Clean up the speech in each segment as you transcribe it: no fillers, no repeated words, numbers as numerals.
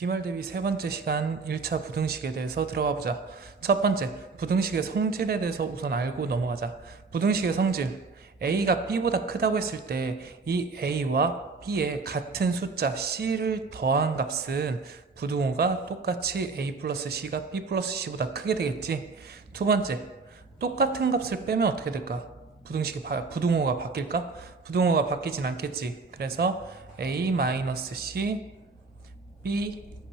기말 대비 세 번째 시간 1차 부등식에 대해서 들어가 보자. 첫 번째, 부등식의 성질에 대해서 우선 알고 넘어가자. 부등식의 성질, A가 B보다 크다고 했을 때 이 A와 B의 같은 숫자 C를 더한 값은 부등호가 똑같이 A 플러스 C가 B 플러스 C보다 크게 되겠지. 두 번째, 똑같은 값을 빼면 어떻게 될까? 부등호가 바뀔까? 부등호가 바뀌진 않겠지. 그래서 A 마이너스 C B-C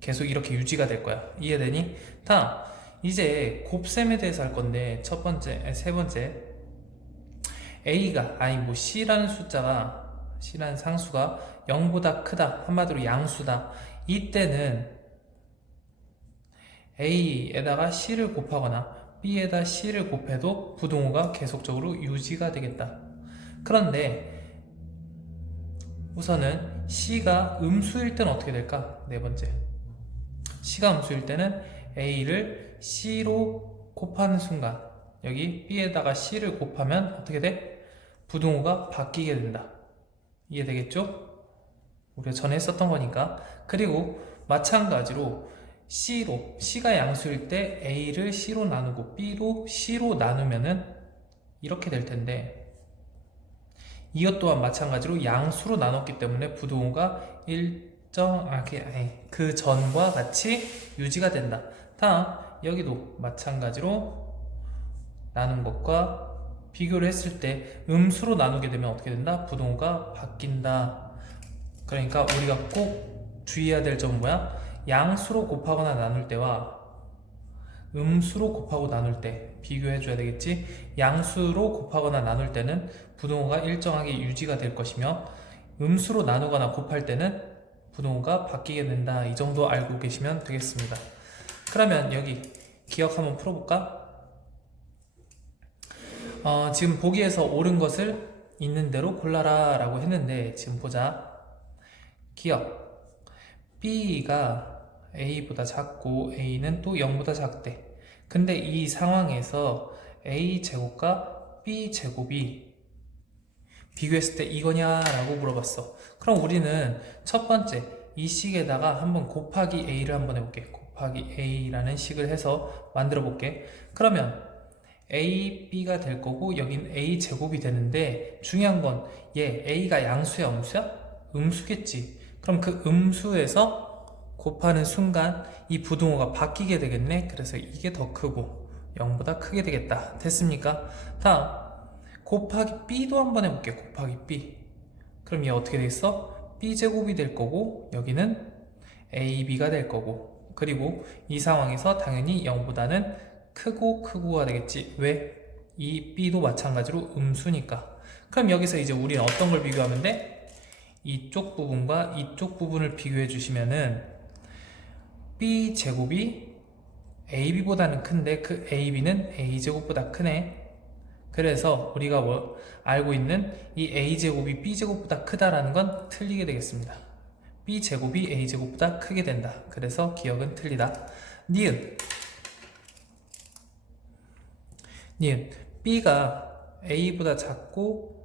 계속 이렇게 유지가 될 거야. 이해되니? 다음, 이제 곱셈에 대해서 할 건데 세 번째 C라는 C라는 상수가 0보다 크다. 한마디로 양수다. 이때는 A에다가 C를 곱하거나 B에다 C를 곱해도 부등호가 계속적으로 유지가 되겠다. 그런데 우선은 C가 음수일 때는 어떻게 될까? 네 번째, C가 음수일 때는 A를 C로 곱하는 순간 여기 B에다가 C를 곱하면 어떻게 돼? 부등호가 바뀌게 된다. 이해되겠죠? 우리가 전에 했었던 거니까. 그리고 마찬가지로 C가 양수일 때 A를 C로 나누고 B로 C로 나누면은 이렇게 될 텐데, 이것 또한 마찬가지로 양수로 나눴기 때문에 부등호가 그 전과 같이 유지가 된다. 다음, 여기도 마찬가지로 나눈 것과 비교를 했을 때 음수로 나누게 되면 어떻게 된다? 부등호가 바뀐다. 그러니까 우리가 꼭 주의해야 될 점은 뭐야? 양수로 곱하거나 나눌 때와 음수로 곱하고 나눌 때 비교해 줘야 되겠지. 양수로 곱하거나 나눌 때는 부등호가 일정하게 유지가 될 것이며, 음수로 나누거나 곱할 때는 부등호가 바뀌게 된다. 이 정도 알고 계시면 되겠습니다. 그러면 여기 기억 한번 풀어볼까? 지금 보기에서 옳은 것을 있는 대로 골라라 라고 했는데, 지금 보자. 기억, B가 A보다 작고 A는 또 0보다 작대. 근데 이 상황에서 A제곱과 B제곱이 비교했을 때 이거냐 라고 물어봤어. 그럼 우리는 첫 번째 이 식에다가 한번 곱하기 A를 한번 해볼게. 곱하기 A라는 식을 해서 만들어 볼게. 그러면 A, B가 될 거고 여긴 A제곱이 되는데, 중요한 건 얘 A가 양수야 음수야? 음수겠지. 그럼 그 음수에서 곱하는 순간 이 부등호가 바뀌게 되겠네. 그래서 이게 더 크고 0보다 크게 되겠다. 됐습니까? 다음, 곱하기 B도 한번 해볼게. 곱하기 B. 그럼 얘 어떻게 되겠어? B제곱이 될 거고 여기는 AB가 될 거고, 그리고 이 상황에서 당연히 0보다는 크고가 되겠지. 왜? 이 B도 마찬가지로 음수니까. 그럼 여기서 이제 우리는 어떤 걸 비교하면 돼? 이쪽 부분과 이쪽 부분을 비교해 주시면은 B제곱이 AB보다는 큰데 그 AB는 A제곱보다 크네. 그래서 우리가 알고 있는 이 A제곱이 B제곱보다 크다라는 건 틀리게 되겠습니다. B제곱이 A제곱보다 크게 된다. 그래서 기억은 틀리다. 니은, B가 A보다 작고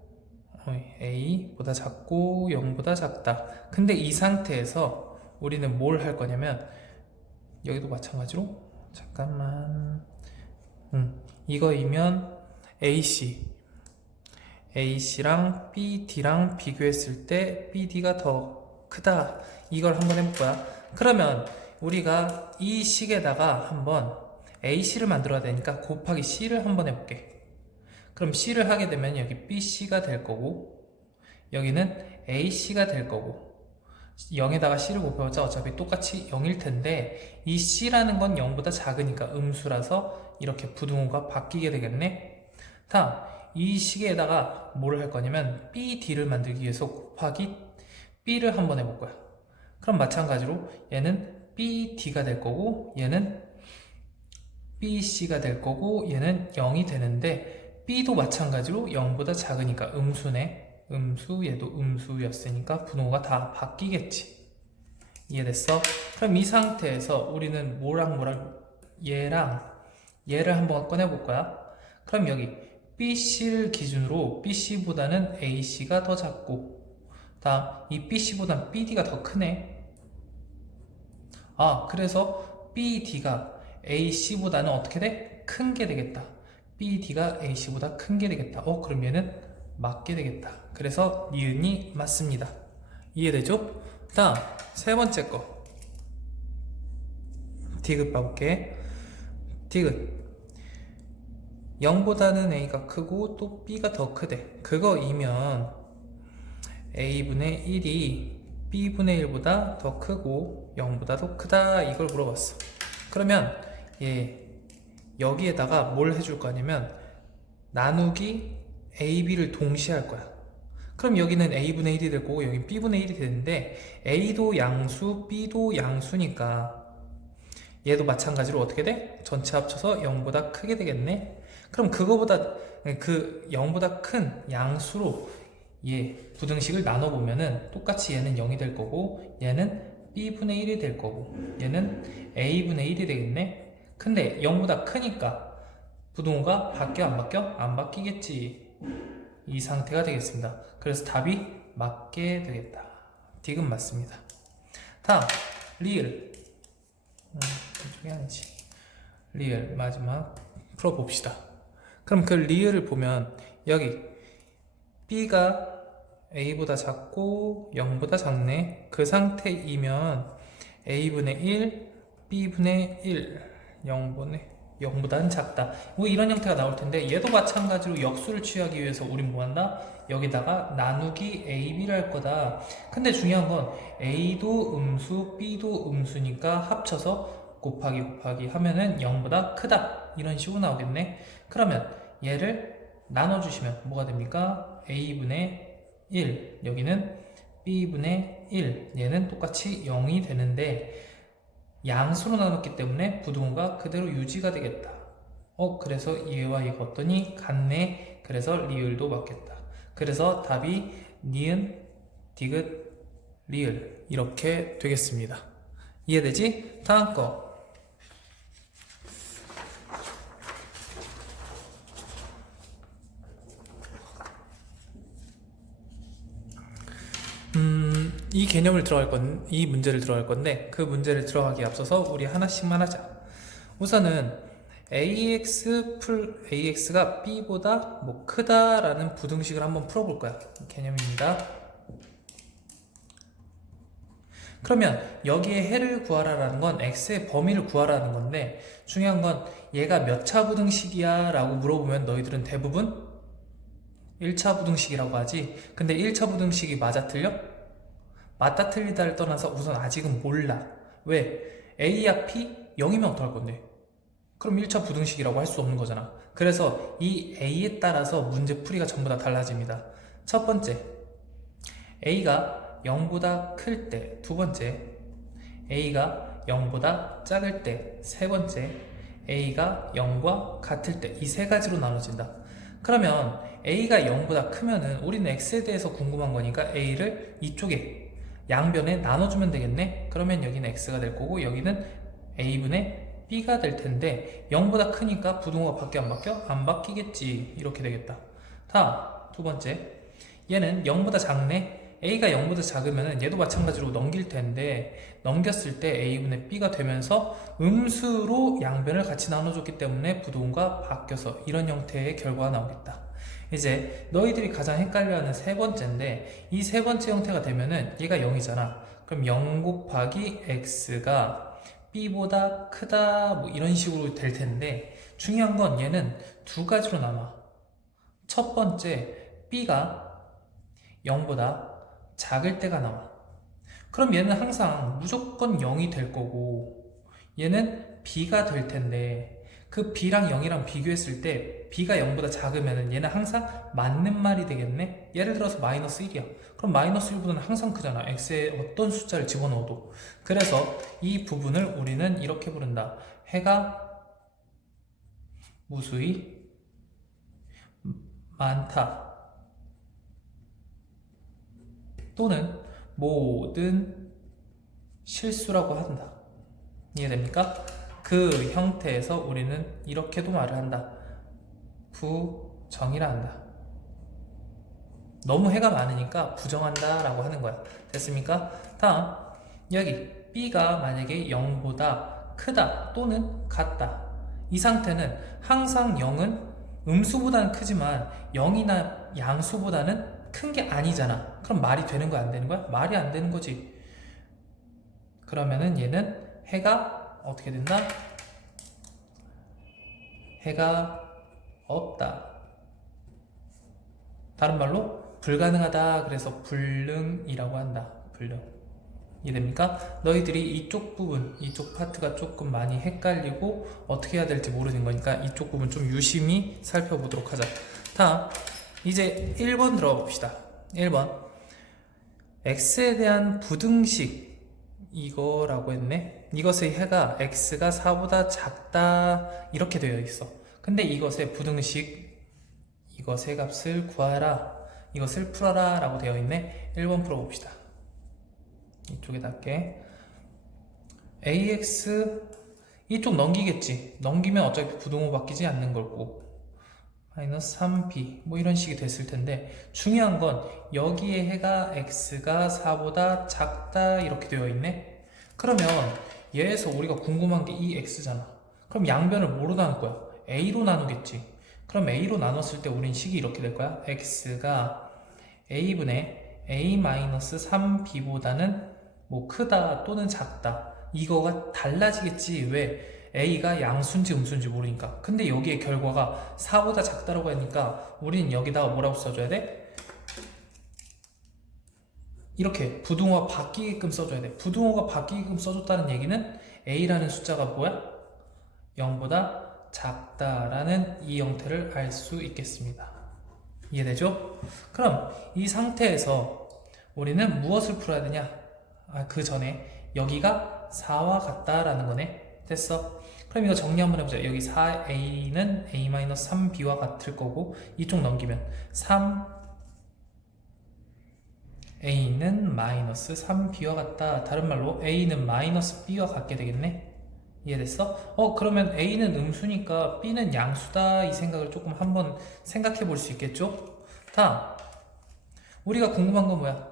0보다 작다. 근데 이 상태에서 우리는 뭘 할 거냐면, 여기도 마찬가지로 잠깐만, 이거이면 AC랑 BD랑 비교했을 때 BD가 더 크다. 이걸 한번 해볼 거야. 그러면 우리가 이 식에다가 한번 AC를 만들어야 되니까 곱하기 C를 한번 해볼게. 그럼 C를 하게 되면 여기 BC가 될 거고 여기는 AC가 될 거고, 0에다가 C를 곱해봤자 어차피 똑같이 0일 텐데 이 C라는 건 0보다 작으니까 음수라서 이렇게 부등호가 바뀌게 되겠네. 다음, 이 식에다가 뭐를 할 거냐면 BD를 만들기 위해서 곱하기 B를 한번 해볼 거야. 그럼 마찬가지로 얘는 BD가 될 거고 얘는 BC가 될 거고 얘는 0이 되는데, B도 마찬가지로 0보다 작으니까 음수네. 음수, 얘도 음수였으니까 부등호가 다 바뀌겠지. 이해됐어? 그럼 이 상태에서 우리는 얘랑 얘를 한번 꺼내볼 거야. 그럼 여기 BC를 기준으로 BC보다는 AC가 더 작고, 다음 이 BC보다는 BD가 더 크네. 그래서 BD가 AC보다는 어떻게 돼? 큰 게 되겠다. BD가 AC보다 큰 게 되겠다. 그럼 얘는 맞게 되겠다. 그래서 니은이 맞습니다. 이해되죠? 다음 세 번째 거 디귿 봐볼게. 디귿 0보다는 A가 크고 또 B가 더 크대. 그거이면 A분의 1이 B분의 1보다 더 크고 0보다 더 크다, 이걸 물어봤어. 그러면 여기에다가 뭘 해줄 거냐면 나누기 AB를 동시에 할 거야. 그럼 여기는 A분의 1이 될 거고 여긴 B분의 1이 되는데 A도 양수, B도 양수니까 얘도 마찬가지로 어떻게 돼? 전체 합쳐서 0보다 크게 되겠네. 그럼 그거보다 0보다 큰 양수로 부등식을 나눠보면은 똑같이 얘는 0이 될 거고 얘는 B분의 1이 될 거고 얘는 A분의 1이 되겠네. 근데 0보다 크니까 부등호가 바뀌어 안 바뀌어? 안 바뀌겠지. 이 상태가 되겠습니다. 그래서 답이 맞게 되겠다. 디귿 맞습니다. 다음 리을 이쪽이 아니지. 리을 마지막 풀어봅시다. 그럼 그 리을을 보면 여기 B가 A보다 작고 0보다 작네. 그 상태이면 A분의 1, B분의 1, 0보다는 작다. 뭐 이런 형태가 나올 텐데 얘도 마찬가지로 역수를 취하기 위해서 우린 뭐 한다? 여기다가 나누기 AB를 할 거다. 근데 중요한 건 A도 음수, B도 음수니까 합쳐서 곱하기 하면은 0보다 크다. 이런 식으로 나오겠네. 그러면 얘를 나눠주시면 뭐가 됩니까? A분의 1, 여기는 B분의 1, 얘는 똑같이 0이 되는데 양수로 나눴기 때문에 부등호가 그대로 유지가 되겠다. 그래서 얘와 얘가 어떠니? 같네. 그래서 리을도 맞겠다. 그래서 답이 니은, 디귿, 리을 이렇게 되겠습니다. 이해되지? 다음 거 이 개념을 이 문제를 들어갈 건데 그 문제를 들어가기에 앞서서 우리 하나씩만 하자. 우선은 AX가 B보다 크다라는 부등식을 한번 풀어볼 거야. 개념입니다. 그러면 여기에 해를 구하라라는 건 X의 범위를 구하라는 건데 중요한 건 얘가 몇 차 부등식이야 라고 물어보면 너희들은 대부분 1차 부등식이라고 하지. 근데 1차 부등식이 맞아 틀려? 맞다 틀리다를 떠나서 우선 아직은 몰라. 왜? A야 P? 0이면 어떡할 건데? 그럼 1차 부등식이라고 할 수 없는 거잖아. 그래서 이 A에 따라서 문제 풀이가 전부 다 달라집니다. 첫 번째, A가 0보다 클 때. 두 번째, A가 0보다 작을 때. 세 번째, A가 0과 같을 때. 이 세 가지로 나눠진다. 그러면 A가 0보다 크면은 우리는 X에 대해서 궁금한 거니까 A를 이쪽에 양변에 나눠주면 되겠네. 그러면 여기는 X가 될 거고 여기는 A분의 B가 될 텐데 0보다 크니까 부등호가 바뀌어 안 바뀌어? 안 바뀌겠지. 이렇게 되겠다. 다음 두 번째, 얘는 0보다 작네. A가 0보다 작으면 얘도 마찬가지로 넘길 텐데 넘겼을 때 A분의 B가 되면서 음수로 양변을 같이 나눠줬기 때문에 부등호가 바뀌어서 이런 형태의 결과가 나오겠다. 이제 너희들이 가장 헷갈려하는 세 번째인데 이 세 번째 형태가 되면은 얘가 0이잖아. 그럼 0 곱하기 X가 B보다 크다 이런 식으로 될 텐데 중요한 건 얘는 두 가지로 나눠. 첫 번째, B가 0보다 작을 때가 나와. 그럼 얘는 항상 무조건 0이 될 거고 얘는 B가 될 텐데 그 B랑 0이랑 비교했을 때 B가 0보다 작으면 얘는 항상 맞는 말이 되겠네? 예를 들어서 마이너스 1이야. 그럼 마이너스 1보다는 항상 크잖아. X에 어떤 숫자를 집어넣어도. 그래서 이 부분을 우리는 이렇게 부른다. 해가 무수히 많다. 또는 모든 실수라고 한다. 이해됩니까? 그 형태에서 우리는 이렇게도 말을 한다. 부정이라 한다. 너무 해가 많으니까 부정한다 라고 하는 거야. 됐습니까? 다음 여기 b가 만약에 0보다 크다 또는 같다. 이 상태는 항상 0은 음수보다는 크지만 0이나 양수보다는 큰 게 아니잖아. 그럼 말이 되는 거야, 안 되는 거야? 말이 안 되는 거지. 그러면은 얘는 해가 어떻게 된다? 해가 없다. 다른 말로 불가능하다. 그래서 불능이라고 한다. 불능. 이해됩니까? 너희들이 이쪽 부분, 이쪽 파트가 조금 많이 헷갈리고 어떻게 해야 될지 모르는 거니까 이쪽 부분 좀 유심히 살펴보도록 하자. 다음, 이제 1번 들어가 봅시다. 1번. x에 대한 부등식 이거라고 했네. 이것의 해가 x가 4보다 작다 이렇게 되어 있어. 근데 이것의 부등식, 이것의 값을 구하라, 이것을 풀어라 라고 되어 있네. 1번 풀어봅시다. 이쪽에다 할게. ax 이쪽 넘기겠지. 넘기면 어차피 부등호 바뀌지 않는 걸고 마이너스 3b 뭐 이런 식이 됐을 텐데, 중요한 건 여기에 해가 x가 4보다 작다 이렇게 되어 있네. 그러면 얘에서 우리가 궁금한 게 이 x잖아. 그럼 양변을 뭐로 나눌 거야? a로 나누겠지. 그럼 a로 나눴을 때 우린 식이 이렇게 될 거야. x가 a분의 a-3b보다는 뭐 크다 또는 작다, 이거가 달라지겠지. 왜? a가 양수인지 음수인지 모르니까. 근데 여기에 결과가 4보다 작다라고 하니까 우리는 여기다가 뭐라고 써줘야 돼? 이렇게 부등호가 바뀌게끔 써줘야 돼. 부등호가 바뀌게끔 써줬다는 얘기는 a라는 숫자가 뭐야? 0보다 작다라는 이 형태를 알 수 있겠습니다. 이해되죠? 그럼 이 상태에서 우리는 무엇을 풀어야 되냐? 그 전에 여기가 4와 같다라는 거네. 됐어? 그럼 이거 정리 한번 해보자. 여기 4a는 a-3b와 같을 거고, 이쪽 넘기면 3a는 마이너스 3b와 같다. 다른 말로 a는 마이너스 b와 같게 되겠네. 이해됐어? 그러면 a는 음수니까 b는 양수다, 이 생각을 조금 한번 생각해 볼 수 있겠죠? 다음, 우리가 궁금한 건 뭐야?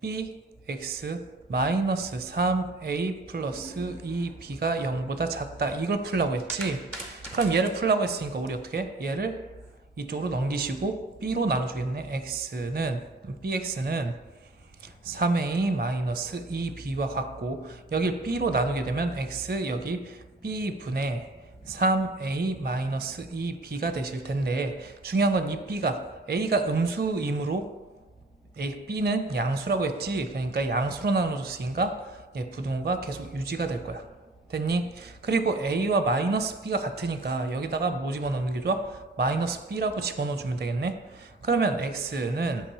b x 마이너스 3a 플러스 2b가 0보다 작다, 이걸 풀라고 했지. 그럼 얘를 풀라고 했으니까 우리 어떻게 해? 얘를 이쪽으로 넘기시고 b로 나눠주겠네. bx는 3a 마이너스 2b와 같고, 여길 b로 나누게 되면 x 여기 b분의 3a 마이너스 2b가 되실 텐데, 중요한 건 이 b가 a가 음수이므로 b는 양수라고 했지. 그러니까 양수로 나눠줬으니까 얘 부등호가 계속 유지가 될 거야. 됐니? 그리고 a와 마이너스 b가 같으니까 여기다가 뭐 집어넣는 게 좋아? 마이너스 b라고 집어넣어주면 되겠네. 그러면 x는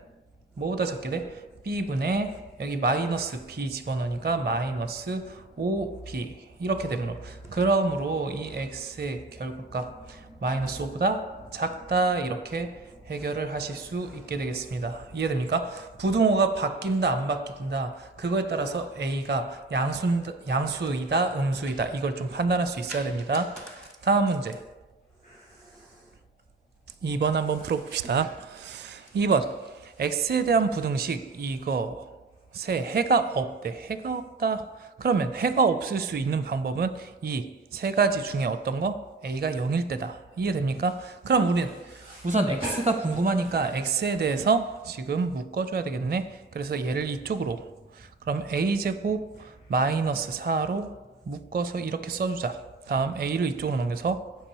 뭐보다 작게 돼? b분의 여기 마이너스 b 집어넣으니까 마이너스 5b 이렇게 되므로, 그러므로 이 x의 결국값 마이너스 5보다 작다, 이렇게 해결을 하실 수 있게 되겠습니다. 이해됩니까? 부등호가 바뀐다 안 바뀐다, 그거에 따라서 a가 양수이다 음수이다, 이걸 좀 판단할 수 있어야 됩니다. 다음 문제 2번 한번 풀어봅시다. 2번, x에 대한 부등식 이것에 해가 없대. 해가 없다. 그러면 해가 없을 수 있는 방법은 이 세 가지 중에 어떤 거? a가 0일 때다. 이해됩니까? 그럼 우리는 우선 x가 궁금하니까 x에 대해서 지금 묶어줘야 되겠네. 그래서 얘를 이쪽으로, 그럼 a제곱 마이너스 4로 묶어서 이렇게 써주자. 다음 a를 이쪽으로 넘겨서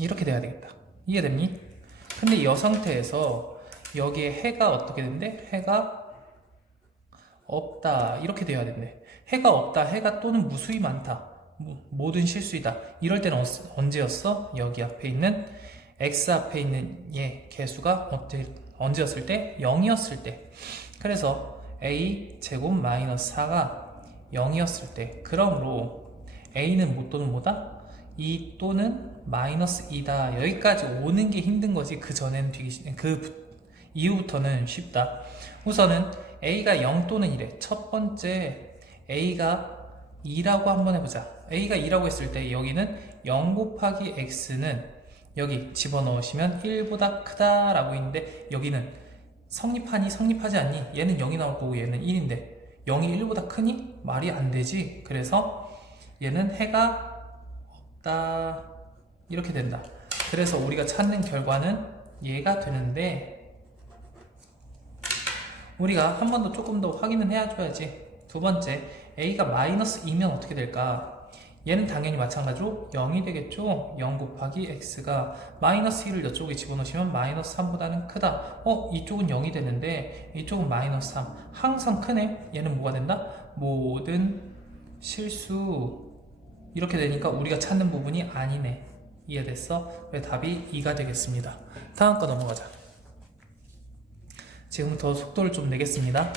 이렇게 돼야 되겠다. 이해됐니? 근데 이 상태에서 여기에 해가 어떻게 된대? 해가 없다, 이렇게 돼야 된대. 해가 없다, 해가 또는 무수히 많다, 모든 실수이다, 이럴 때는 언제였어? 여기 앞에 있는 x 앞에 있는 얘 개수가 언제였을 때? 0이었을 때. 그래서 a 제곱 마이너스 4가 0이었을 때, 그러므로 a는 뭐 또는 뭐다? 2 또는 마이너스 2다. 여기까지 오는 게 힘든 거지. 그 전에는 그 이후부터는 쉽다. 우선은 a가 0 또는 1에 첫 번째 a가 2라고 한번 해보자. a가 2라고 했을 때 여기는 0 곱하기 x는 여기 집어넣으시면 1보다 크다 라고 있는데, 여기는 성립하니 성립하지 않니? 얘는 0이 나올 거고 얘는 1인데 0이 1보다 크니? 말이 안 되지. 그래서 얘는 해가 없다. 이렇게 된다. 그래서 우리가 찾는 결과는 얘가 되는데, 우리가 한 번 더 조금 더 확인은 해줘야지. 두 번째, a가 마이너스 2면 어떻게 될까? 얘는 당연히 마찬가지로 0이 되겠죠? 0 곱하기 x가 마이너스 1을 이쪽에 집어넣으시면 마이너스 3보다는 크다. 이쪽은 0이 되는데 이쪽은 마이너스 3. 항상 크네? 얘는 뭐가 된다? 모든 실수. 이렇게 되니까 우리가 찾는 부분이 아니네. 이해됐어? 왜 답이 2가 되겠습니다. 다음 거 넘어가자. 지금부터 속도를 좀 내겠습니다.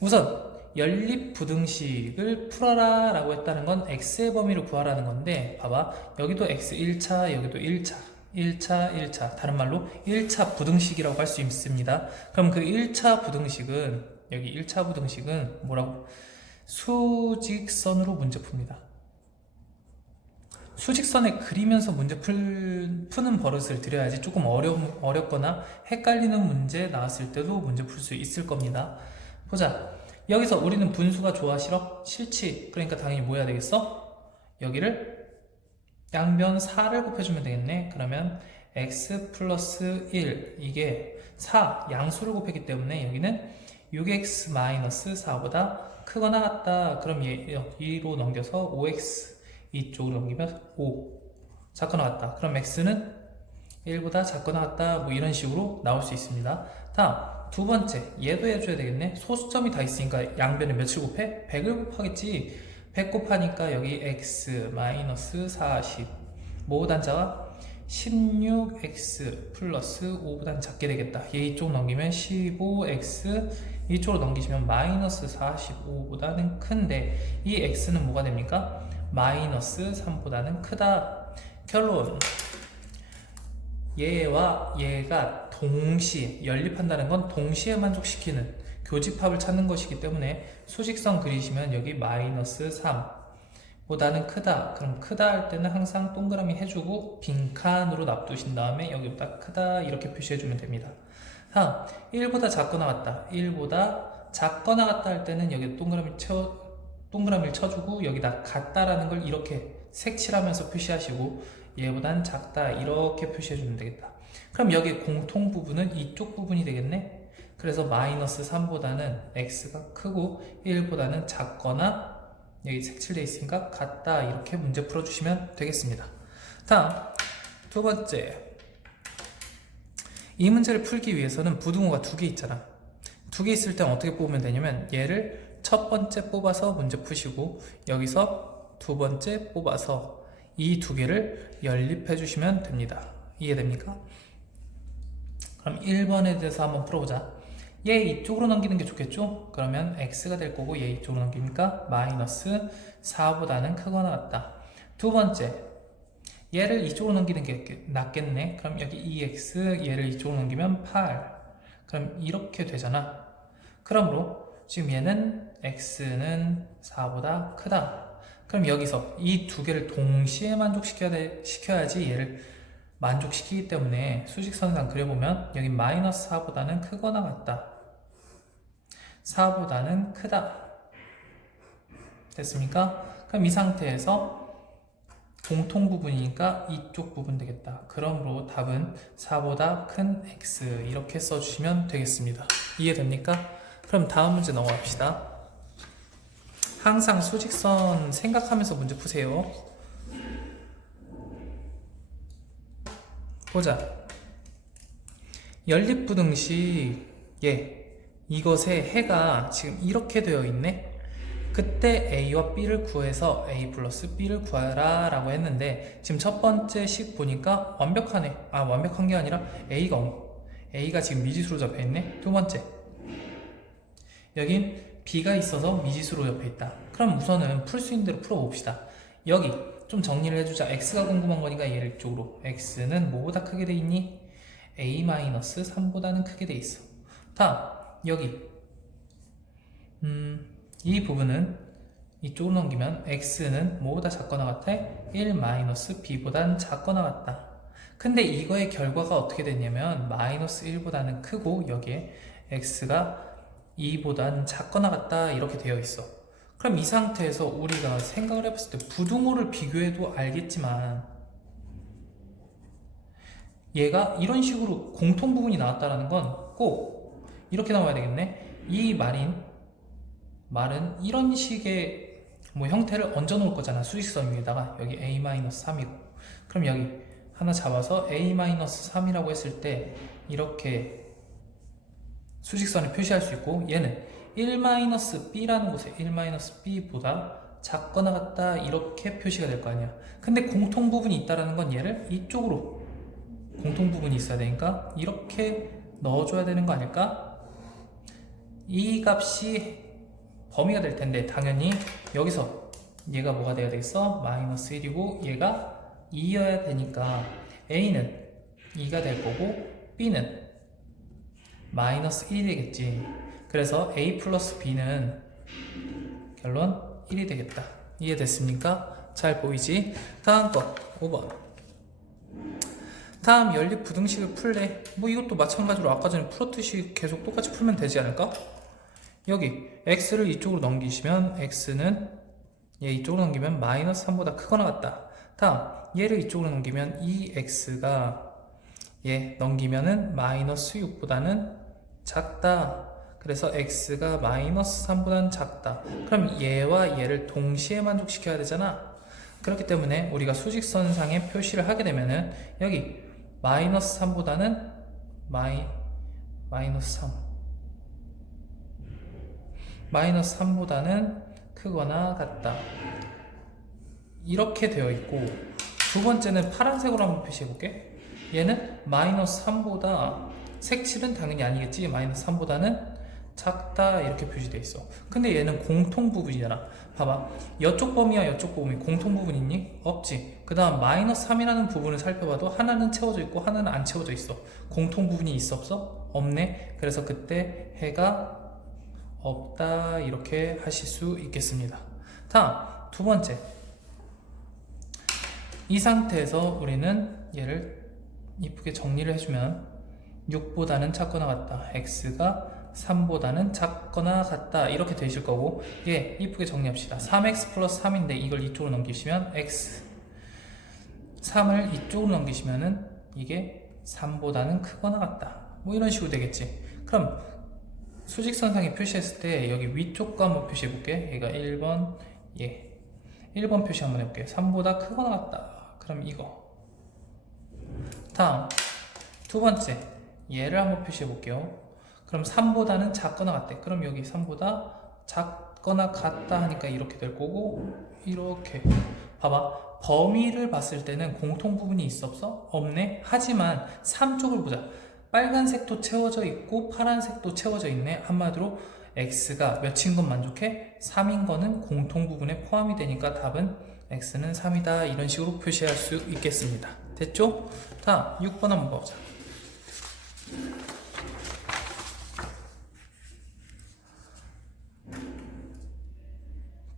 우선 연립부등식을 풀어라 라고 했다는 건 x의 범위를 구하라는 건데, 봐봐, 여기도 x 1차, 여기도 1차, 1차 다른 말로 1차 부등식이라고 할 수 있습니다. 그럼 그 1차 부등식은, 여기 1차 부등식은 뭐라고? 수직선으로 문제 풉니다. 수직선에 그리면서 문제 푸는 버릇을 들여야지. 조금 어렵거나 헷갈리는 문제 나왔을 때도 문제 풀 수 있을 겁니다. 보자. 여기서 우리는 분수가 좋아 싫어? 싫지. 그러니까 당연히 뭐 해야 되겠어? 여기를 양변 4를 곱해주면 되겠네. 그러면 x 플러스 1, 이게 4 양수를 곱했기 때문에 여기는 6x 마이너스 4보다 크거나 같다. 그럼 얘 2로 넘겨서 5x, 이쪽으로 넘기면 5 작거나 같다. 그럼 x는 1보다 작거나 같다. 뭐 이런 식으로 나올 수 있습니다. 다음 두 번째, 얘도 해줘야 되겠네. 소수점이 다 있으니까 양변에 몇을 곱해? 100을 곱하겠지. 100 곱하니까 여기 x 마이너스 40 모단자가 16x 플러스 5보다는 작게 되겠다. 얘 이쪽 넘기면 15x, 이쪽으로 넘기시면 마이너스 45보다는 큰데, 이 x는 뭐가 됩니까? 마이너스 3보다는 크다. 결론, 얘와 얘가 동시에 연립한다는 건 동시에 만족시키는 교집합을 찾는 것이기 때문에 수직선 그리시면 여기 마이너스 3보다는 크다. 그럼 크다 할 때는 항상 동그라미 해주고 빈칸으로 놔두신 다음에 여기보다 크다 이렇게 표시해주면 됩니다. 다음 1보다 작거나 같다. 1보다 작거나 같다 할 때는 여기 동그라미를 쳐주고 여기다 같다라는 걸 이렇게 색칠하면서 표시하시고, 얘보단 작다 이렇게 표시해주면 되겠다. 그럼 여기 공통 부분은 이쪽 부분이 되겠네. 그래서 마이너스 3보다는 x가 크고 1보다는 작거나, 여기 색칠되어 있으니까 같다 이렇게 문제 풀어주시면 되겠습니다. 다음 두 번째, 이 문제를 풀기 위해서는 부등호가 두 개 있잖아. 두 개 있을 때 어떻게 뽑으면 되냐면, 얘를 첫 번째 뽑아서 문제 푸시고 여기서 두 번째 뽑아서 이 두 개를 연립해 주시면 됩니다. 이해됩니까? 그럼 1번에 대해서 한번 풀어보자. 얘 이쪽으로 넘기는 게 좋겠죠? 그러면 x가 될 거고 얘 이쪽으로 넘기니까 마이너스 4보다는 크거나 같다. 두 번째, 얘를 이쪽으로 넘기는 게 낫겠네. 그럼 여기 2x, 얘를 이쪽으로 넘기면 8. 그럼 이렇게 되잖아. 그러므로 지금 얘는 x는 4보다 크다. 그럼 여기서 이 두 개를 동시에 만족시켜야지 얘를 만족시키기 때문에 수직선상 그려보면 여기 마이너스 4보다는 크거나 같다. 4보다는 크다. 됐습니까? 그럼 이 상태에서 공통 부분이니까 이쪽 부분 되겠다. 그러므로 답은 4보다 큰 x 이렇게 써주시면 되겠습니다. 이해됩니까? 그럼 다음 문제 넘어갑시다. 항상 수직선 생각하면서 문제 푸세요. 보자. 연립부등식에 이것의 해가 지금 이렇게 되어 있네. 그때 A와 B를 구해서 A 플러스 B를 구하라 라고 했는데, 지금 첫 번째 식 보니까 완벽하네. 완벽한 게 아니라 A가 지금 미지수로 잡혀 있네. 두 번째, 여긴 B가 있어서 미지수로 옆에 있다. 그럼 우선은 풀 수 있는 대로 풀어봅시다. 여기 좀 정리를 해주자. x가 궁금한 거니까 얘를 이쪽으로. x는 뭐보다 크게 돼 있니? a-3보다는 크게 돼 있어. 다음 여기 이 부분은 이쪽으로 넘기면 x는 뭐보다 작거나 같아? 1-b보단 작거나 같다. 근데 이거의 결과가 어떻게 됐냐면 마이너스 1보다는 크고 여기에 x가 2보단 작거나 같다 이렇게 되어 있어. 그럼 이 상태에서 우리가 생각을 해봤을 때 부등호를 비교해도 알겠지만 얘가 이런 식으로 공통 부분이 나왔다는 건 꼭 이렇게 나와야 되겠네. 이 말은 이런 식의 뭐 형태를 얹어 놓을 거잖아. 수직선 위에다가 여기 a-3이고 그럼 여기 하나 잡아서 a-3이라고 했을 때 이렇게 수직선을 표시할 수 있고 얘는 1-b라는 곳에 1-b보다 작거나 같다 이렇게 표시가 될 거 아니야. 근데 공통 부분이 있다는 건 얘를 이쪽으로 공통 부분이 있어야 되니까 이렇게 넣어줘야 되는 거 아닐까? 이 값이 범위가 될 텐데 당연히 여기서 얘가 뭐가 돼야 되겠어? -1이고 얘가 2여야 되니까 A는 2가 될 거고 B는 -1이 되겠지. 그래서 A 플러스 B는 결론 1이 되겠다. 이해됐습니까? 잘 보이지? 다음 거 5번. 다음 연립부등식을 풀래. 뭐 이것도 마찬가지로 아까 전에 풀었듯이 계속 똑같이 풀면 되지 않을까? 여기 x를 이쪽으로 넘기시면 x는 얘 이쪽으로 넘기면 -3보다 크거나 같다. 다음 얘를 이쪽으로 넘기면 이 x가 얘 넘기면은 -6보다는 작다. 그래서 x가 -3보다는 작다. 그럼 얘와 얘를 동시에 만족시켜야 되잖아. 그렇기 때문에 우리가 수직선상에 표시를 하게 되면은 여기 -3보다는 -3보다는 크거나 같다. 이렇게 되어 있고 두 번째는 파란색으로 한번 표시해 볼게. 얘는 -3보다 색칠은 당연히 아니겠지. -3보다는 작다 이렇게 표시되어 있어. 근데 얘는 공통 부분이잖아. 봐봐. 이쪽 범위와 이쪽 범위 공통 부분 있니? 없지. 그 다음 -3이라는 부분을 살펴봐도 하나는 채워져 있고 하나는 안 채워져 있어. 공통 부분이 있어 없어? 없네. 그래서 그때 해가 없다 이렇게 하실 수 있겠습니다. 다음 두 번째. 이 상태에서 우리는 얘를 이쁘게 정리를 해주면 6보다는 작거나 같다. x가 3보다는 작거나 같다 이렇게 되실 거고 얘 이쁘게 정리합시다. 3x 플러스 3인데 이걸 이쪽으로 넘기시면 x 3을 이쪽으로 넘기시면은 이게 3보다는 크거나 같다. 뭐 이런 식으로 되겠지. 그럼 수직선상에 표시했을 때 여기 위쪽 거 한번 표시해 볼게. 얘가 1번 1번 표시 한번 해볼게. 3보다 크거나 같다. 그럼 이거. 다음 두 번째 얘를 한번 표시해 볼게요. 그럼 3보다는 작거나 같대. 그럼 여기 3보다 작거나 같다 하니까 이렇게 될 거고 이렇게 봐봐. 범위를 봤을 때는 공통 부분이 있어 없어? 없네. 하지만 3쪽을 보자. 빨간색도 채워져 있고 파란색도 채워져 있네. 한마디로 x가 몇인 건 만족해? 3인 거는 공통 부분에 포함이 되니까 답은 x는 3이다 이런 식으로 표시할 수 있겠습니다. 됐죠? 다음 6번 한번 보자.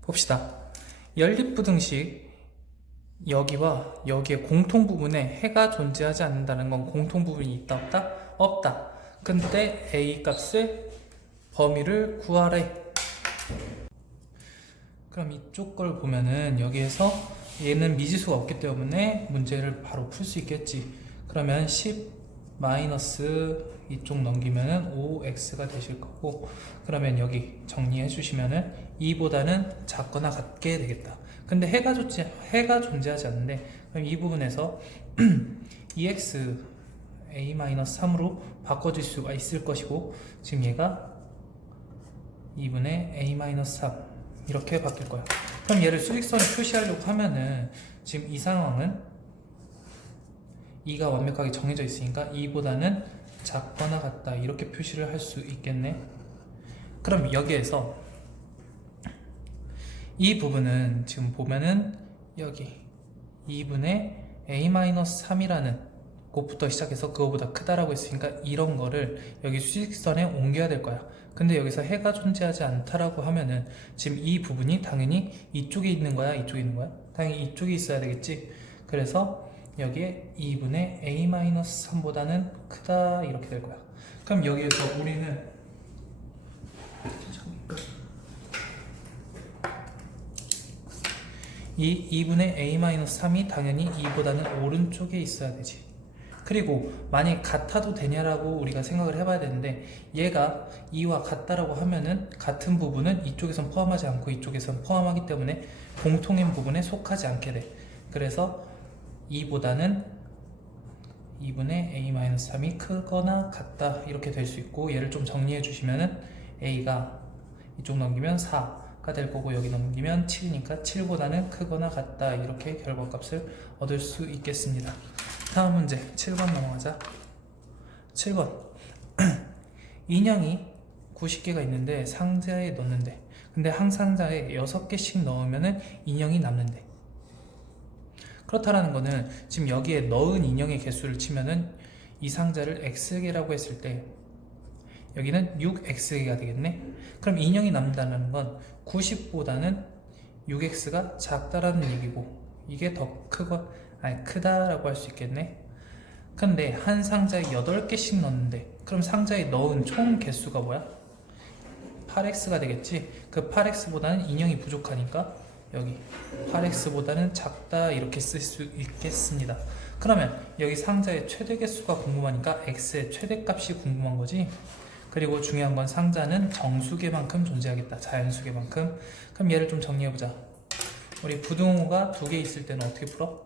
봅시다. 연립부등식 여기와 여기에 공통 부분에 해가 존재하지 않는다는 건 공통 부분이 있다 없다? 없다. 근데 a 값의 범위를 구하래. 그럼 이쪽 걸 보면은 여기에서 얘는 미지수가 없기 때문에 문제를 바로 풀 수 있겠지. 그러면 10 마이너스 이쪽 넘기면은 5x가 되실 거고 그러면 여기 정리해 주시면은 2보다는 작거나 같게 되겠다. 근데 해가 존재하지 않는데 그럼 이 부분에서 2x a-3으로 바꿔줄 수가 있을 것이고 지금 얘가 2분의 a-3 이렇게 바뀔 거야. 그럼 얘를 수직선에 표시하려고 하면은 지금 이 상황은 2가 완벽하게 정해져 있으니까 2보다는 작거나 같다 이렇게 표시를 할 수 있겠네. 그럼 여기에서 이 부분은 지금 보면은 여기 2분의 a-3이라는 곳부터 시작해서 그거보다 크다라고 했으니까 이런 거를 여기 수직선에 옮겨야 될 거야. 근데 여기서 해가 존재하지 않다라고 하면은 지금 이 부분이 당연히 이쪽에 있는 거야, 이쪽에 있는 거야? 당연히 이쪽에 있어야 되겠지. 그래서 여기에 2분의 a-3보다는 크다 이렇게 될 거야. 그럼 여기에서 우리는 끝. 이 2분의 a-3이 당연히 2보다는 오른쪽에 있어야 되지. 그리고 만약 같아도 되냐라고 우리가 생각을 해봐야 되는데, 얘가 2와 같다라고 하면은 같은 부분은 이쪽에선 포함하지 않고 이쪽에선 포함하기 때문에 공통인 부분에 속하지 않게 돼. 그래서 2보다는 2분의 a-3이 크거나 같다 이렇게 될 수 있고, 얘를 좀 정리해 주시면은 a가 이쪽 넘기면 4가 될 거고, 여기 넘기면 7이니까 7보다는 크거나 같다 이렇게 결과값을 얻을 수 있겠습니다. 다음 문제 7번 넘어가자. 7번 인형이 90개가 있는데 상자에 넣는데, 근데 한 상자에 6개씩 넣으면은 인형이 남는데. 그렇다라는 거는 지금 여기에 넣은 인형의 개수를 치면은 이 상자를 x개라고 했을 때 여기는 6x개가 되겠네. 그럼 인형이 남는다는 건 90보다는 6x가 작다라는 얘기고, 이게 더 크다라고 할 수 있겠네. 근데 한 상자에 8개씩 넣는데, 그럼 상자에 넣은 총 개수가 뭐야? 8x가 되겠지. 그 8x보다는 인형이 부족하니까 여기 8x보다는 작다 이렇게 쓸 수 있겠습니다. 그러면 여기 상자의 최대 개수가 궁금하니까 x의 최대값이 궁금한 거지. 그리고 중요한 건 상자는 정수계만큼 존재하겠다, 자연수계만큼. 그럼 얘를 좀 정리해보자. 우리 부등호가 2개 있을 때는 어떻게 풀어?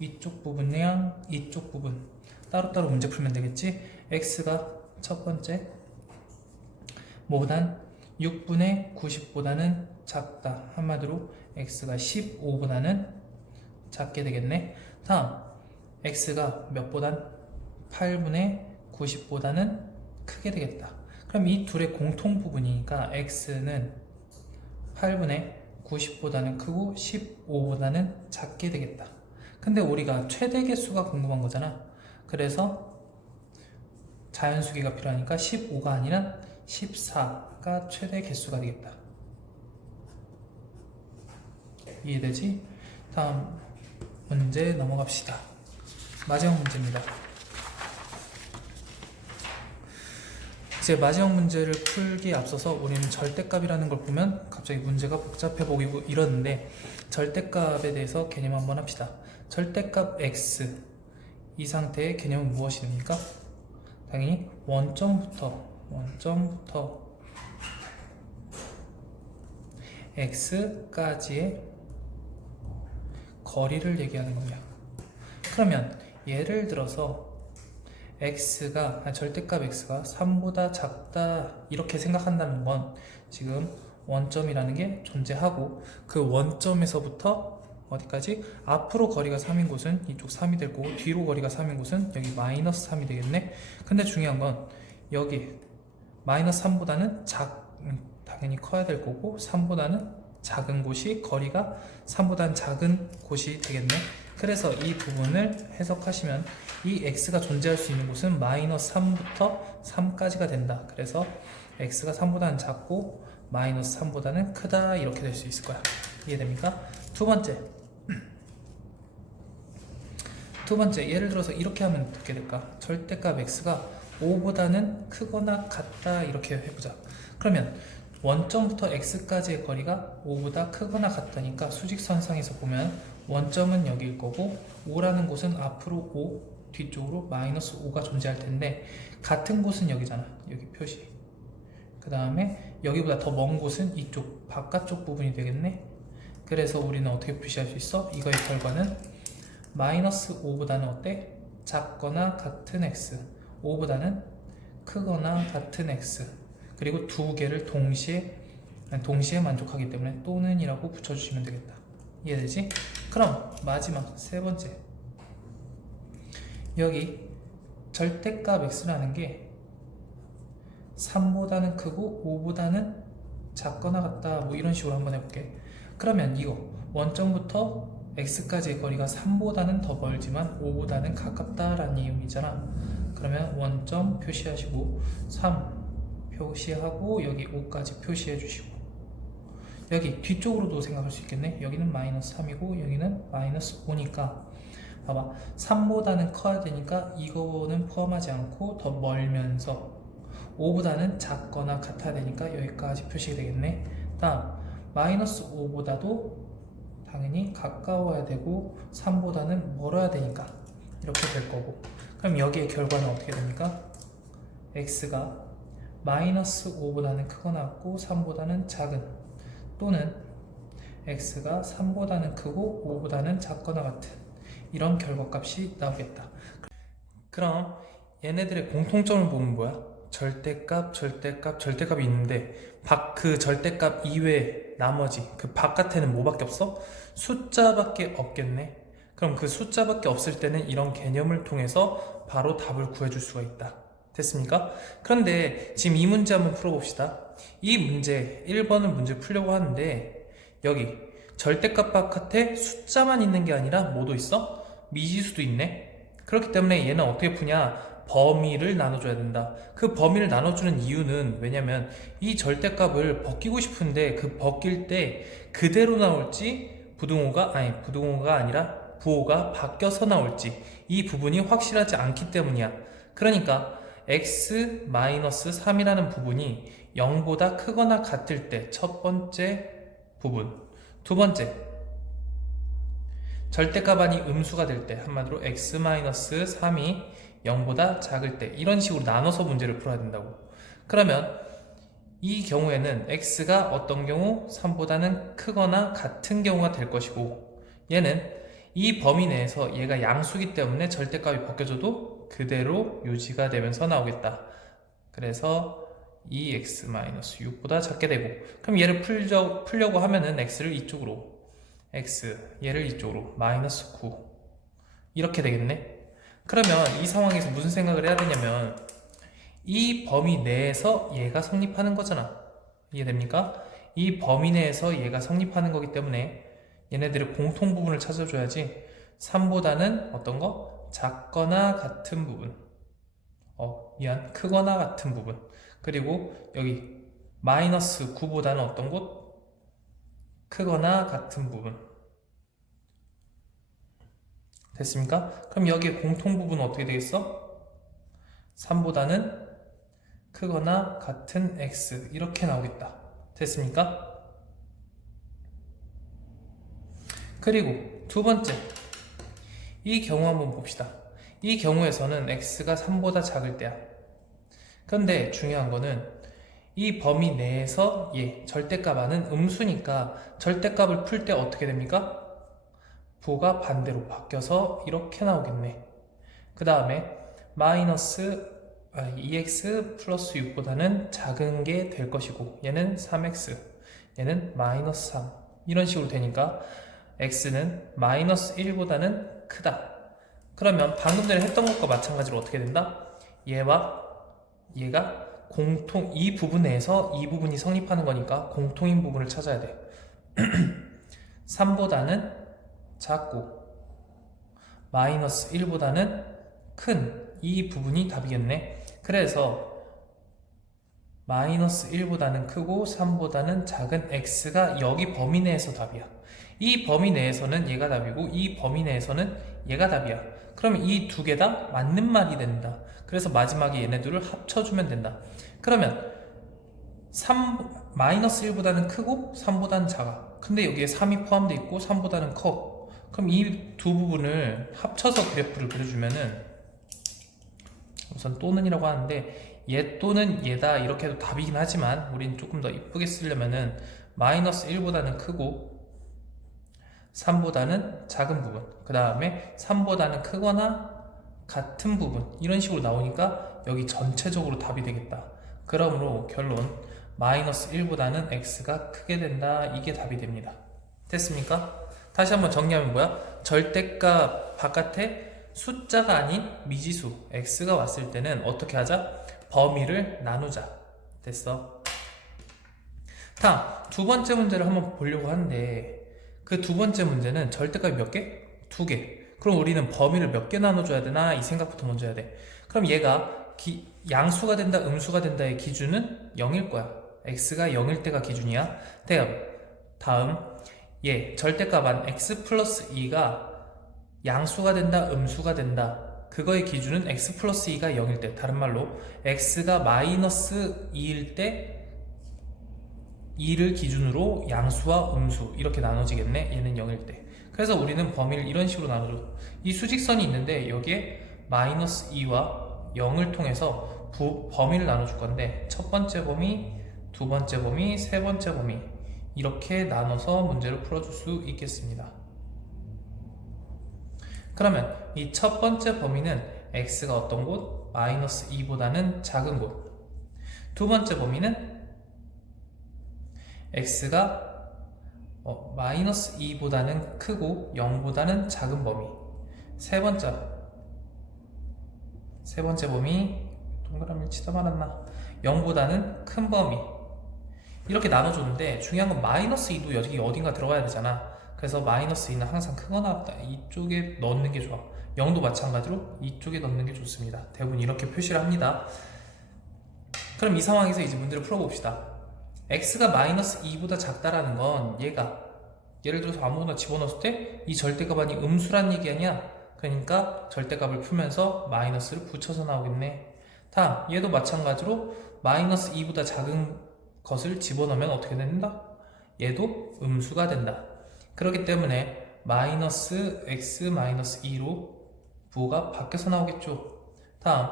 이쪽 부분이랑 이쪽 부분 따로따로 문제 풀면 되겠지. x가 첫 번째 뭐보단 6분의 90보다는 작다, 한마디로 x가 15보다는 작게 되겠네. 다음 x가 몇보단 8분의 90보다는 크게 되겠다. 그럼 이 둘의 공통 부분이니까 x는 8분의 90보다는 크고 15보다는 작게 되겠다. 근데 우리가 최대 개수가 궁금한 거잖아. 그래서 자연수기가 필요하니까 15가 아니라 14가 최대 개수가 되겠다. 이해되지? 다음 문제 넘어갑시다. 마지막 문제입니다. 이제 마지막 문제를 풀기에 앞서서 우리는 절대값이라는 걸 보면 갑자기 문제가 복잡해 보이고 이러는데, 절대값에 대해서 개념 한번 합시다. 절대값 x, 이 상태의 개념은 무엇이 됩니까? 당연히 원점부터 x까지의 거리를 얘기하는 겁니다. 그러면 예를 들어서 절대값 x가 3보다 작다 이렇게 생각한다는 건 지금 원점이라는 게 존재하고, 그 원점에서부터 어디까지? 앞으로 거리가 3인 곳은 이쪽 3이 될 거고, 뒤로 거리가 3인 곳은 여기 마이너스 3이 되겠네. 근데 중요한 건 여기 마이너스 3보다는 당연히 커야 될 거고, 3보다는 작은 곳이 거리가 3보다는 작은 곳이 되겠네. 그래서 이 부분을 해석하시면 이 x가 존재할 수 있는 곳은 마이너스 3부터 3까지가 된다. 그래서 x가 3보다는 작고 마이너스 3보다는 크다 이렇게 될 수 있을 거야. 이해됩니까? 두 번째 예를 들어서 이렇게 하면 어떻게 될까? 절대값 x가 5보다는 크거나 같다 이렇게 해보자. 그러면 원점부터 x까지의 거리가 5보다 크거나 같다니까 수직선상에서 보면 원점은 여기일 거고 5라는 곳은 앞으로 5, 뒤쪽으로 마이너스 5가 존재할 텐데, 같은 곳은 여기잖아. 여기 표시. 그 다음에 여기보다 더 먼 곳은 이쪽 바깥쪽 부분이 되겠네. 그래서 우리는 어떻게 표시할 수 있어? 이거의 결과는 마이너스 5보다는 어때? 작거나 같은 x, 5보다는 크거나 같은 x, 그리고 두 개를 동시에 만족하기 때문에 또는 이라고 붙여주시면 되겠다. 이해되지? 그럼 마지막 세 번째, 여기 절대값 x라는 게 3보다는 크고 5보다는 작거나 같다, 뭐 이런 식으로 한번 해볼게. 그러면 이거 원점부터 x까지의 거리가 3보다는 더 멀지만 5보다는 가깝다라는 내용이잖아. 그러면 원점 표시하시고 3 표시하고 여기 5까지 표시해 주시고, 여기 뒤쪽으로도 생각할 수 있겠네. 여기는 마이너스 3이고 여기는 마이너스 5니까 봐봐, 3보다는 커야 되니까 이거는 포함하지 않고 더 멀면서 5보다는 작거나 같아야 되니까 여기까지 표시가 되겠네. 다음 마이너스 5보다도 당연히 가까워야 되고 3보다는 멀어야 되니까 이렇게 될 거고, 그럼 여기의 결과는 어떻게 됩니까? x가 마이너스 5보다는 크거나 같고 3보다는 작은, 또는 x가 3보다는 크고 5보다는 작거나 같은 이런 결과값이 나오겠다. 그럼 얘네들의 공통점을 보면 뭐야? 절대값, 절대값, 절대값이 있는데 그 절대값 이외에 나머지 그 바깥에는 뭐밖에 없어? 숫자밖에 없겠네. 그럼 그 숫자밖에 없을 때는 이런 개념을 통해서 바로 답을 구해줄 수가 있다. 됐습니까? 그런데 지금 이 문제 한번 풀어봅시다. 이 문제 1번을 문제 풀려고 하는데 여기 절대값 바깥에 숫자만 있는 게 아니라 뭐도 있어? 미지수도 있네. 그렇기 때문에 얘는 어떻게 푸냐? 범위를 나눠줘야 된다. 그 범위를 나눠주는 이유는 왜냐면 이 절대값을 벗기고 싶은데 그 벗길 때 그대로 나올지 부등호가 아니라 부호가 바뀌어서 나올지 이 부분이 확실하지 않기 때문이야. 그러니까 x-3이라는 부분이 0보다 크거나 같을 때 첫 번째 부분, 두 번째 절대값 아닌 음수가 될 때, 한마디로 x-3이 0보다 작을 때, 이런 식으로 나눠서 문제를 풀어야 된다고. 그러면 이 경우에는 x가 어떤 경우 3보다는 크거나 같은 경우가 될 것이고, 얘는 이 범위 내에서 얘가 양수기 때문에 절대값이 벗겨져도 그대로 유지가 되면서 나오겠다. 그래서 2x-6보다 작게 되고, 그럼 얘를 풀려고 하면은 x를 이쪽으로, 얘를 이쪽으로 마이너스 9 이렇게 되겠네. 그러면 이 상황에서 무슨 생각을 해야 되냐면 이 범위 내에서 얘가 성립하는 거잖아. 이해됩니까? 이 범위 내에서 얘가 성립하는 거기 때문에 얘네들의 공통 부분을 찾아줘야지. 3보다는 어떤 거? 작거나 같은 부분, 크거나 같은 부분, 그리고 여기 마이너스 9보다는 어떤 곳? 크거나 같은 부분. 됐습니까? 그럼 여기에 공통 부분은 어떻게 되겠어? 3보다는 크거나 같은 x 이렇게 나오겠다. 됐습니까? 그리고 두 번째, 이 경우 한번 봅시다. 이 경우에서는 x가 3보다 작을 때야. 그런데 중요한 거는 이 범위 내에서 절대값 안은 음수니까 절대값을 풀 때 어떻게 됩니까? 부호가 반대로 바뀌어서 이렇게 나오겠네. 그 다음에 마이너스 2x 플러스 6보다는 작은 게 될 것이고, 얘는 3x, 얘는 마이너스 3 이런 식으로 되니까 x는 마이너스 1보다는 크다. 그러면 방금 전에 했던 것과 마찬가지로 어떻게 된다? 얘와 얘가 이 부분 내에서 이 부분이 성립하는 거니까 공통인 부분을 찾아야 돼. 3보다는 작고 마이너스 1보다는 큰 이 부분이 답이겠네. 그래서 마이너스 1보다는 크고 3보다는 작은 x가 여기 범위 내에서 답이야. 이 범위 내에서는 얘가 답이고 이 범위 내에서는 얘가 답이야. 그러면 이 두 개 다 맞는 말이 된다. 그래서 마지막에 얘네들을 합쳐주면 된다. 그러면 마이너스 1보다는 크고 3보다는 작아. 근데 여기에 3이 포함되어 있고 3보다는 커. 그럼 이 두 부분을 합쳐서 그래프를 그려주면은, 우선 또는이라고 하는데 얘 또는 얘다 이렇게 해도 답이긴 하지만 우린 조금 더 이쁘게 쓰려면은 마이너스 1보다는 크고 3보다는 작은 부분, 그 다음에 3보다는 크거나 같은 부분, 이런 식으로 나오니까 여기 전체적으로 답이 되겠다. 그러므로 결론, 마이너스 1보다는 x가 크게 된다. 이게 답이 됩니다. 됐습니까? 다시 한번 정리하면 뭐야? 절대값 바깥에 숫자가 아닌 미지수 x가 왔을 때는 어떻게 하자? 범위를 나누자. 됐어? 다음 두 번째 문제를 한번 보려고 하는데, 그 두 번째 문제는 절대값이 몇 개? 두 개. 그럼 우리는 범위를 몇 개 나눠줘야 되나? 이 생각부터 먼저 해야 돼. 그럼 얘가 양수가 된다, 음수가 된다의 기준은 0일 거야. x가 0일 때가 기준이야. 다음 절대값 안 x 플러스 2가 양수가 된다, 음수가 된다. 그거의 기준은 x 플러스 2가 0일 때, 다른 말로 x가 마이너스 2일 때 2를 기준으로 양수와 음수 이렇게 나눠지겠네. 얘는 0일 때. 그래서 우리는 범위를 이런 식으로 나눠줘. 이 수직선이 있는데 여기에 마이너스 2와 0을 통해서 범위를 나눠줄 건데, 첫 번째 범위, 두 번째 범위, 세 번째 범위 이렇게 나눠서 문제를 풀어줄 수 있겠습니다. 그러면 이 첫 번째 범위는 x가 어떤 곳? 마이너스 2보다는 작은 곳. 두 번째 범위는 x가 마이너스 2보다는 크고 0보다는 작은 범위. 세 번째 범위, 동그라미를 치다 말았나? 0보다는 큰 범위. 이렇게 나눠줬는데 중요한 건 마이너스 2도 여기 어딘가 들어가야 되잖아. 그래서 마이너스 2는 항상 크거나 이쪽에 넣는 게 좋아. 0도 마찬가지로 이쪽에 넣는 게 좋습니다. 대부분 이렇게 표시를 합니다. 그럼 이 상황에서 이제 문제를 풀어봅시다. x가 마이너스 2보다 작다라는 건 얘가 예를 들어서 아무거나 집어넣었을 때 이 절대값이 음수란 얘기 아니야. 그러니까 절대값을 풀면서 마이너스를 붙여서 나오겠네. 다음 얘도 마찬가지로 마이너스 2보다 작은 것을 집어넣으면 어떻게 된다? 얘도 음수가 된다. 그렇기 때문에 마이너스 x 마이너스 2로 부호가 바뀌어서 나오겠죠. 다음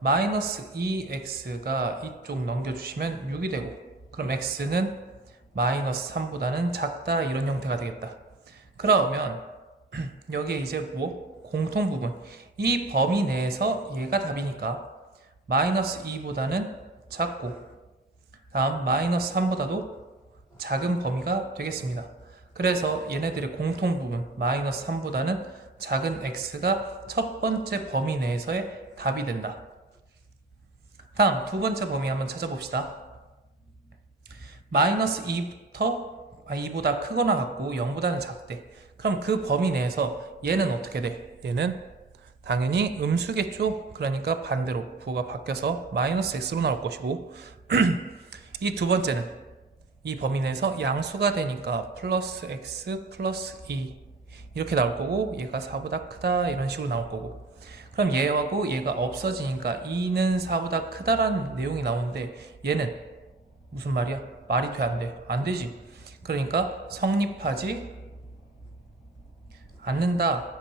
마이너스 2x가 이쪽 넘겨주시면 6이 되고, 그럼 x는 마이너스 3보다는 작다 이런 형태가 되겠다. 그러면 여기에 이제 뭐 공통 부분, 이 범위 내에서 얘가 답이니까 마이너스 2보다는 작고 다음 마이너스 3보다도 작은 범위가 되겠습니다. 그래서 얘네들의 공통 부분 마이너스 3보다는 작은 x가 첫 번째 범위 내에서의 답이 된다. 다음 두 번째 범위 한번 찾아봅시다. 마이너스 2보다 크거나 같고 0보다는 작대. 그럼 그 범위 내에서 얘는 어떻게 돼? 얘는 당연히 음수겠죠? 그러니까 반대로 부호가 바뀌어서 마이너스 x로 나올 것이고, 이 두 번째는 이 범위 내에서 양수가 되니까 플러스 x 플러스 2 이렇게 나올 거고, 얘가 4보다 크다 이런 식으로 나올 거고, 그럼 얘하고 얘가 없어지니까 2는 4보다 크다라는 내용이 나오는데 얘는 무슨 말이야? 말이 돼? 안 돼? 안 되지. 그러니까 성립하지 않는다.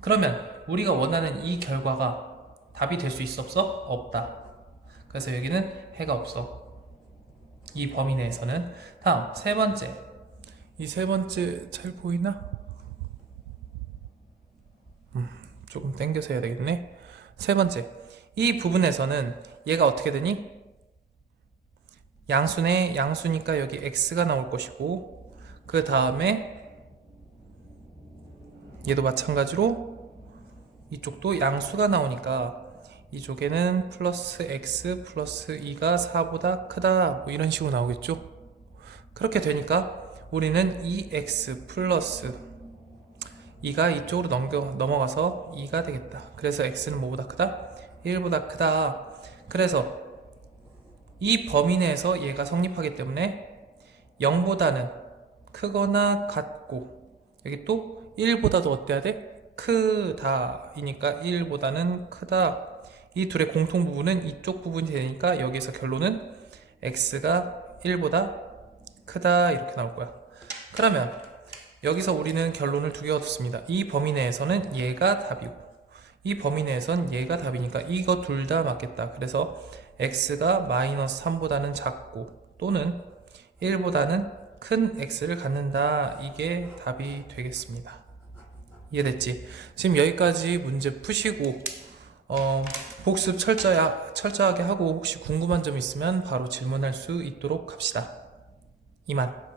그러면 우리가 원하는 이 결과가 답이 될 수 있어 없어? 없다. 그래서 여기는 해가 없어. 이 범위 내에서는. 다음 세 번째, 이 세 번째 잘 보이나? 조금 당겨서 해야 되겠네. 세 번째, 이 부분에서는 얘가 어떻게 되니? 양수네. 양수니까 여기 x가 나올 것이고, 그 다음에 얘도 마찬가지로 이쪽도 양수가 나오니까 이쪽에는 플러스 x 플러스 2가 4보다 크다 뭐 이런 식으로 나오겠죠. 그렇게 되니까 우리는 2x 플러스 2가 이쪽으로 넘어가서 2가 되겠다. 그래서 x는 뭐보다 크다? 1보다 크다. 그래서 이 범위 내에서 얘가 성립하기 때문에 0보다는 크거나 같고, 여기 또 1보다도 어때야 돼? 크다 이니까 1보다는 크다. 이 둘의 공통 부분은 이쪽 부분이 되니까 여기서 결론은 x가 1보다 크다 이렇게 나올 거야. 그러면 여기서 우리는 결론을 두 개 얻었습니다. 이 범위 내에서는 얘가 답이고 이 범위 내에서는 얘가 답이니까 이거 둘 다 맞겠다. 그래서 x가 마이너스 3보다는 작고 또는 1보다는 큰 x를 갖는다. 이게 답이 되겠습니다. 이해됐지? 지금 여기까지 문제 푸시고 복습 철저하게 하고 혹시 궁금한 점 있으면 바로 질문할 수 있도록 합시다. 이만.